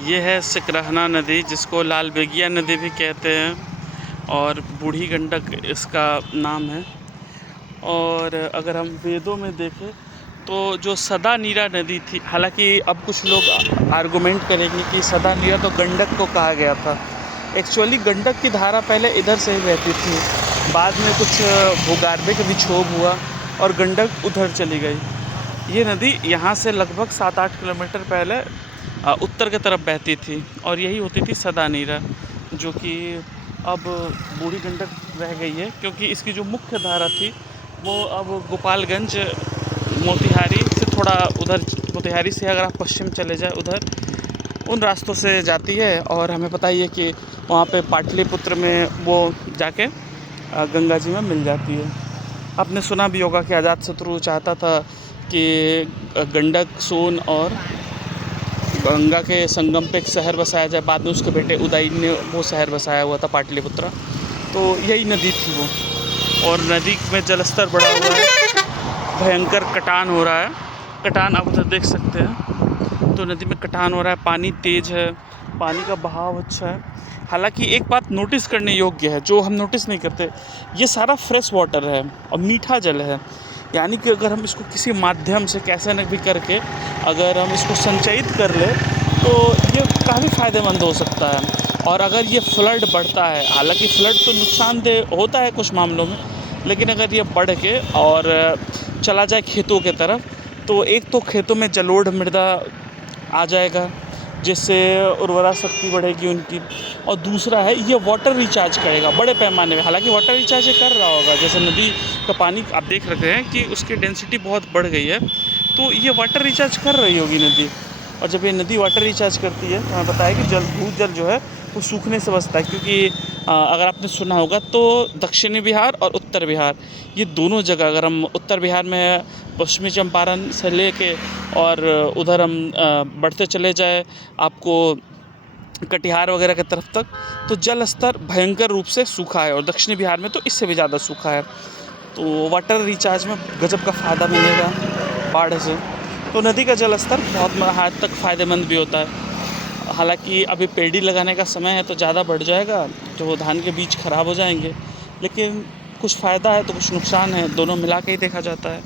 ये है सिकरहना नदी, जिसको लाल बेगिया नदी भी कहते हैं और बूढ़ी गंडक इसका नाम है। और अगर हम वेदों में देखें तो जो सदा नीरा नदी थी, हालांकि अब कुछ लोग आर्गुमेंट करेंगे कि सदा नीरा तो गंडक को कहा गया था। एक्चुअली गंडक की धारा पहले इधर से ही बहती थी, बाद में कुछ भूगर्भ विक्षोभ हुआ और गंडक उधर चली गई। ये नदी यहाँ से लगभग 7-8 किलोमीटर पहले उत्तर की तरफ बहती थी और यही होती थी सदा नीरा, जो कि अब बूढ़ी गंडक रह गई है, क्योंकि इसकी जो मुख्य धारा थी वो अब गोपालगंज मोतिहारी से थोड़ा उधर, मोतिहारी से अगर आप पश्चिम चले जाए उधर उन रास्तों से जाती है। और हमें पता ही है कि वहाँ पे पाटलिपुत्र में वो जाके गंगा जी में मिल जाती है। आपने सुना भी होगा कि अजातशत्रु चाहता था कि गंडक, सोन और गंगा के संगम पे एक शहर बसाया जाए। बाद में उसके बेटे उदयन ने वो शहर बसाया हुआ था पाटलिपुत्र। तो यही नदी थी वो, और नदी में जलस्तर बढ़ा हुआ है, भयंकर कटान हो रहा है। कटान आप उधर देख सकते हैं, तो नदी में कटान हो रहा है, पानी तेज़ है, पानी का बहाव अच्छा है। हालांकि एक बात नोटिस करने योग्य है जो हम नोटिस नहीं करते, ये सारा फ्रेश वाटर है और मीठा जल है। यानी कि अगर हम इसको किसी माध्यम से कैसे न भी करके अगर हम इसको संचयित कर ले तो ये काफ़ी फ़ायदेमंद हो सकता है। और अगर ये फ्लड बढ़ता है, हालांकि फ्लड तो नुकसानदेह होता है कुछ मामलों में, लेकिन अगर ये बढ़ के और चला जाए खेतों के तरफ, तो एक तो खेतों में जलोढ़ मृदा आ जाएगा, जिससे उर्वरा शक्ति बढ़ेगी उनकी, और दूसरा है ये वाटर रिचार्ज करेगा बड़े पैमाने में। हालांकि वाटर रिचार्ज ये कर रहा होगा, जैसे नदी का पानी आप देख रहे हैं कि उसकी डेंसिटी बहुत बढ़ गई है, तो ये वाटर रिचार्ज कर रही होगी नदी। और जब ये नदी वाटर रिचार्ज करती है तो हमें पता है कि भूजल जो है वो सूखने से बचता है। क्योंकि अगर आपने सुना होगा तो दक्षिणी बिहार और उत्तर बिहार, ये दोनों जगह, अगर हम उत्तर बिहार में पश्चिमी चंपारण से लेके और उधर हम बढ़ते चले जाए आपको कटिहार वगैरह की तरफ तक, तो जल स्तर भयंकर रूप से सूखा है, और दक्षिणी बिहार में तो इससे भी ज़्यादा सूखा है। तो वाटर रिचार्ज में गजब का फ़ायदा मिलेगा बाढ़ से। तो नदी का जल स्तर बहुत हद तक फ़ायदेमंद भी होता है। हालांकि अभी पेड़ी लगाने का समय है तो ज़्यादा बढ़ जाएगा, जो धान के बीज ख़राब हो जाएंगे, लेकिन कुछ फ़ायदा है तो कुछ नुकसान है, दोनों मिला के ही देखा जाता है।